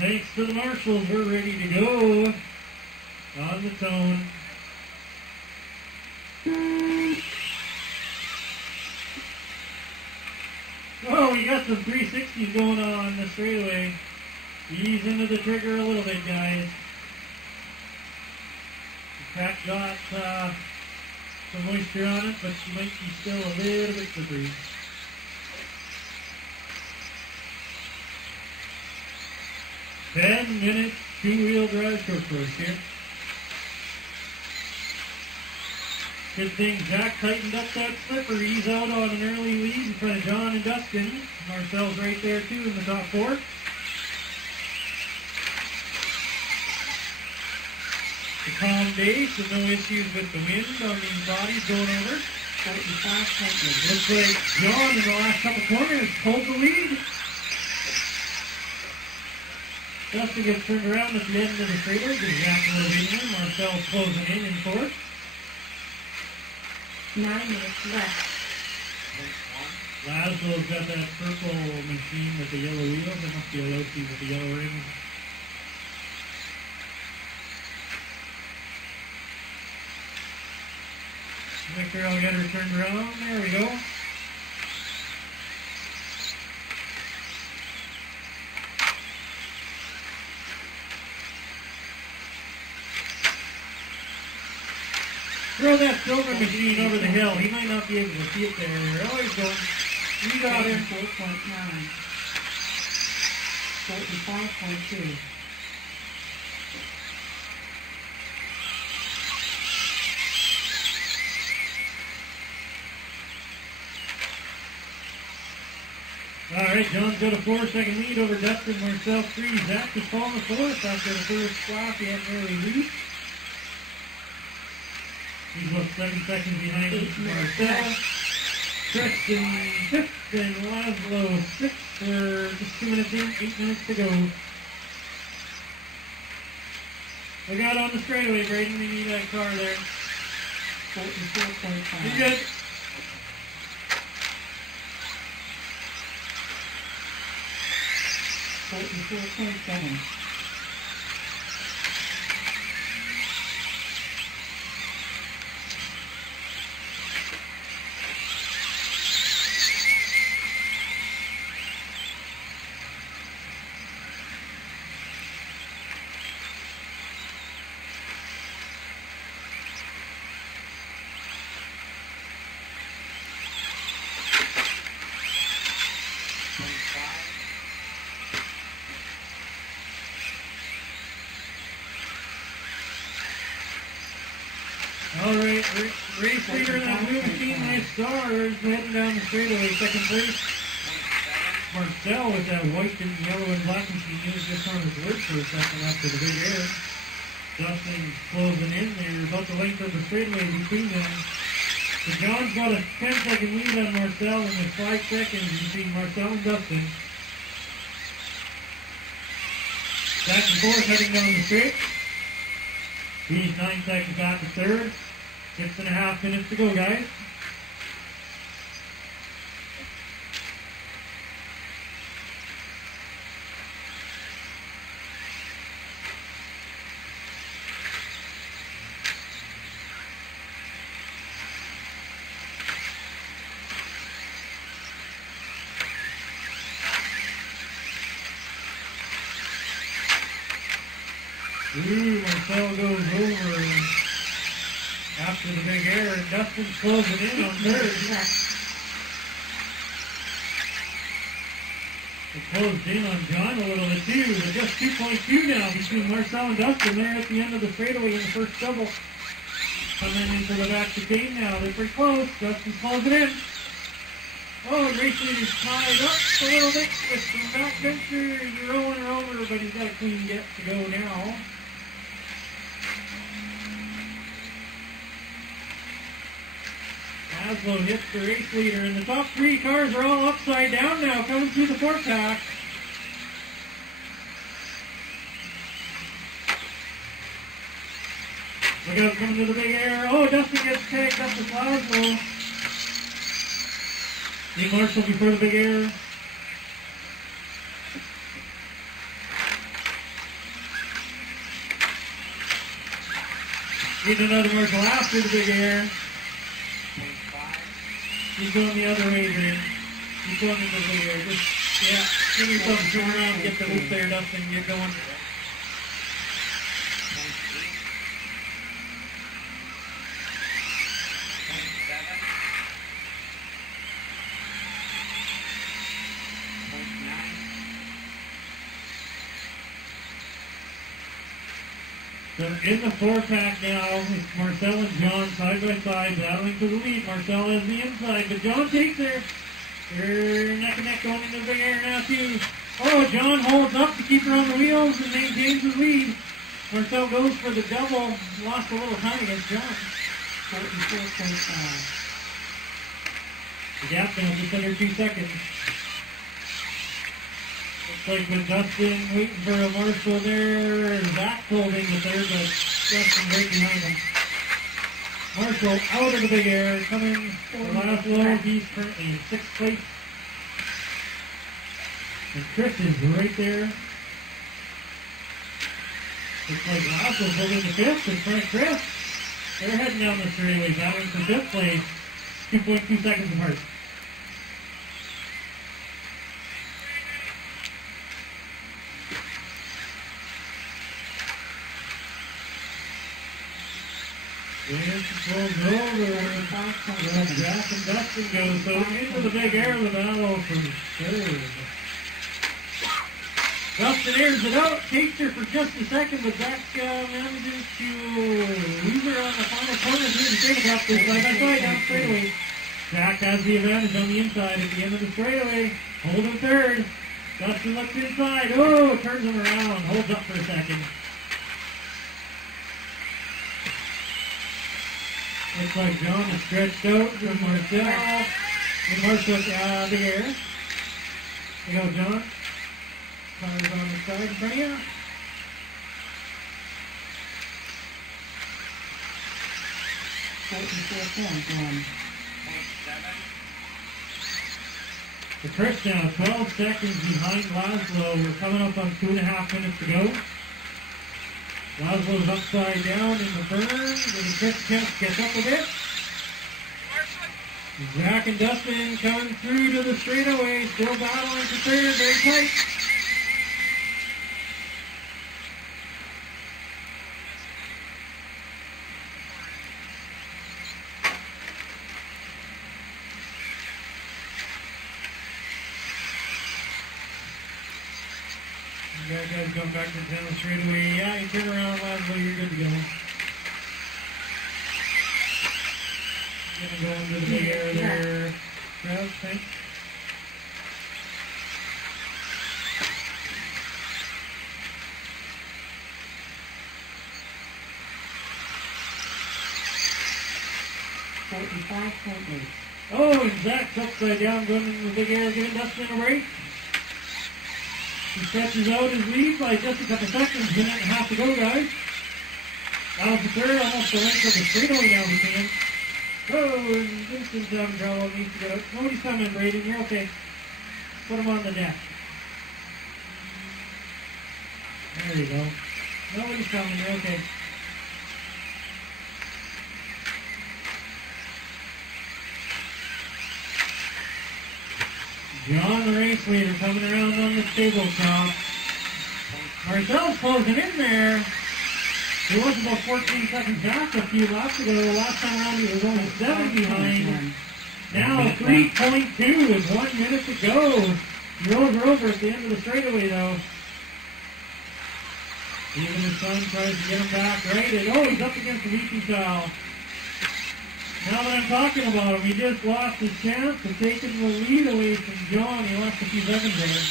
Thanks to the marshals, we're ready to go on the tone. Oh, we got some 360s going on the straightaway. Ease into the trigger a little bit, guys. The track got some moisture on it, but she might be still a little bit slippery. Ten-minute two-wheel drive short course here. Good thing Jack tightened up that slipper. He's out on an early lead in front of John and Dustin. Marcel's right there too in the top four. A calm day, so no issues with the wind on these bodies going over. Looks like John in the last couple corners pulled the lead. Dustin gets turned around at the end of the straightaway. Gives Jack a little bit in. Marcel's closing in fourth. 9 minutes left. Laszlo's got that purple machine with the yellow wheels. It must be a low speed with the yellow rings. Make sure I'll get her turned around. There we go. Throw that silver machine over the hill. He might not be able to see it there. Oh, he's going. You got him. 4.9. 45.2. All right, John's got a 4-second lead over Dustin. Marcel 3. Zach is falling the fourth after the first lap. He hadn't really lead. He's about 7 seconds behind Marcel. Tristan 5th and Laszlo 6th for just 2 minutes in, 8 minutes to go. Look out on the straightaway, Braden. We need that car there. 44.5. You're good. .7. All right, race leader in that blue machine, nice stars, heading down the straightaway, second place. Marcel with that white and yellow and black machine, he was just on his word for a second after the big air. Dustin closing in there, about the length of the straightaway between them. So John's got a 10-second lead on Marcel, and there's 5 seconds between Marcel and Dustin. Back and forth heading down the straight. He's 9 seconds back to third. 6.5 minutes to go, guys. Ooh, Marcel goes over after the big air, and Dustin's closing in on third. It closed in on John a little bit too. They're just 2.2 now between Marcel and Dustin. They're at the end of the straightaway in the first double. Coming into the back chicane now. They're pretty close. Dustin's closing in. Oh, race leader's tied up a little bit with some back venture. You're rolling her over, but he's got a clean get to go now. Laszlo hits the race leader, and the top 3 cars are all upside down now, coming through the 4-pack. Look out, coming to the big air. Oh, Dustin gets tagged up with Laszlo. Need Marshall before the big air. Getting another Marshall after the big air. He's going the other way, Green. He's going into the big air. Just, yeah, give me something, turn around, get the loop there, Dustin, get going. So in the 4-pack now, it's Marcel and John side by side, battling for the lead. Marcel has the inside, but John takes there. They're neck and neck going into the big air now too. Oh, John holds up to keep her on the wheels and maintains the lead. Marcel goes for the double, lost a little time against John. 44.5. The gap down just under 2 seconds. Looks like with Dustin waiting for a Marshall there, Zach pulled into third, but Dustin right behind him. Marshall out of the big air, coming the last low. He's currently in 6th place. And Chris is right there. Looks like Laszlo pulled into 5th in front of Chris. They're heading down the straightaway, battling for 5th place. 2.2 seconds apart. This rolls over. Jack and Dustin goes. So into the big air, the battle for third. Dustin airs it out, takes her for just a second, but Zach manages to lose her on the final corner here to straight up this side by side down straightaway. Jack has the advantage on the inside at the end of the straightaway. Holding third. Dustin looks inside. Oh, turns him around. Holds up for a second. Looks like John is stretched out from Marcel. And Marshall out of the air. There you go, John. Cars on the side in front of you. The Chris now 12 seconds behind Laszlo. We're coming up on 2.5 minutes to go. Laszlo's upside down in the berms, and Chris gets up a bit. Zach and Dustin coming through to the straightaway, still battling for third, very tight. You guys come back to down the straightaway. Yeah, you turn around, Laszlo, you're good to go. Gonna go into the big air there. Trav, thanks. Oh, and Zach's upside down, going into the big air, giving Dustin a break. He stretches out his lead by just a couple seconds. Minute and a half to go, guys. Out of the third, almost the length of the straightaway now, we can. Oh, and Vincent's having trouble. Needs to get out. Nobody's coming, Braden. You're okay. Put him on the deck. There you go. Nobody's coming. You're okay. John, the race leader, coming around on the tabletop. Marcel's closing in there. He was about 14 seconds back a few laps ago. Last time around he was only 7 behind. Now 3.2 with 1 minute to go. He rolls her over at the end of the straightaway though. Even his son tries to get him back right. And oh, he's up against the leaping towel. Now that I'm talking about him, he just lost his chance of taking the lead away from John. He lost a few seconds there.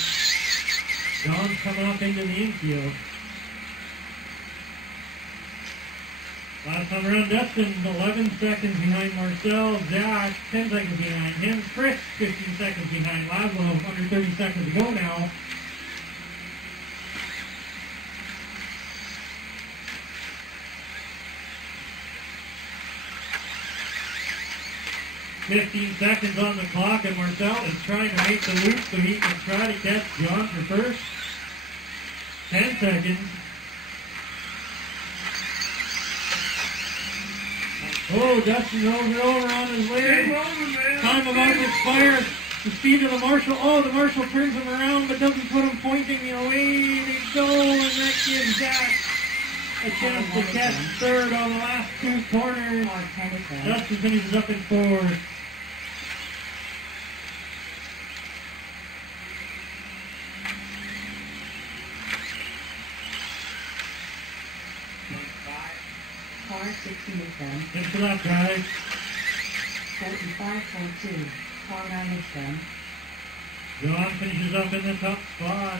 John's coming up into the infield. Last time around, Dustin, 11 seconds behind Marcel. Zach, 10 seconds behind him. Chris, 15 seconds behind Laszlo. Under 30 seconds to go now. "15 seconds on the clock, and Marcel is trying to make the loop so he can try to catch John for first. 10 seconds. Oh, Dustin rolls it over on his way. Time about to expire. The speed of the Marshall. Oh, the Marshall turns him around but doesn't put him pointing. Away they go, and that gives Zach a chance to catch third on the last two corners. Dustin finishes up in fourth. Car 67, Thanks for that, guys. 45.2. Car 97, John finishes up in the top spot.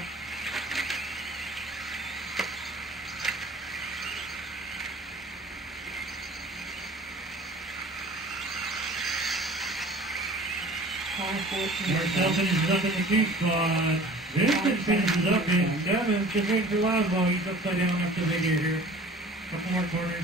car Marcel 14. finishes up in the two spot. Vincent finishes up in seventh. Just waiting for Laszlo. He's upside down up the video here. Couple more corners.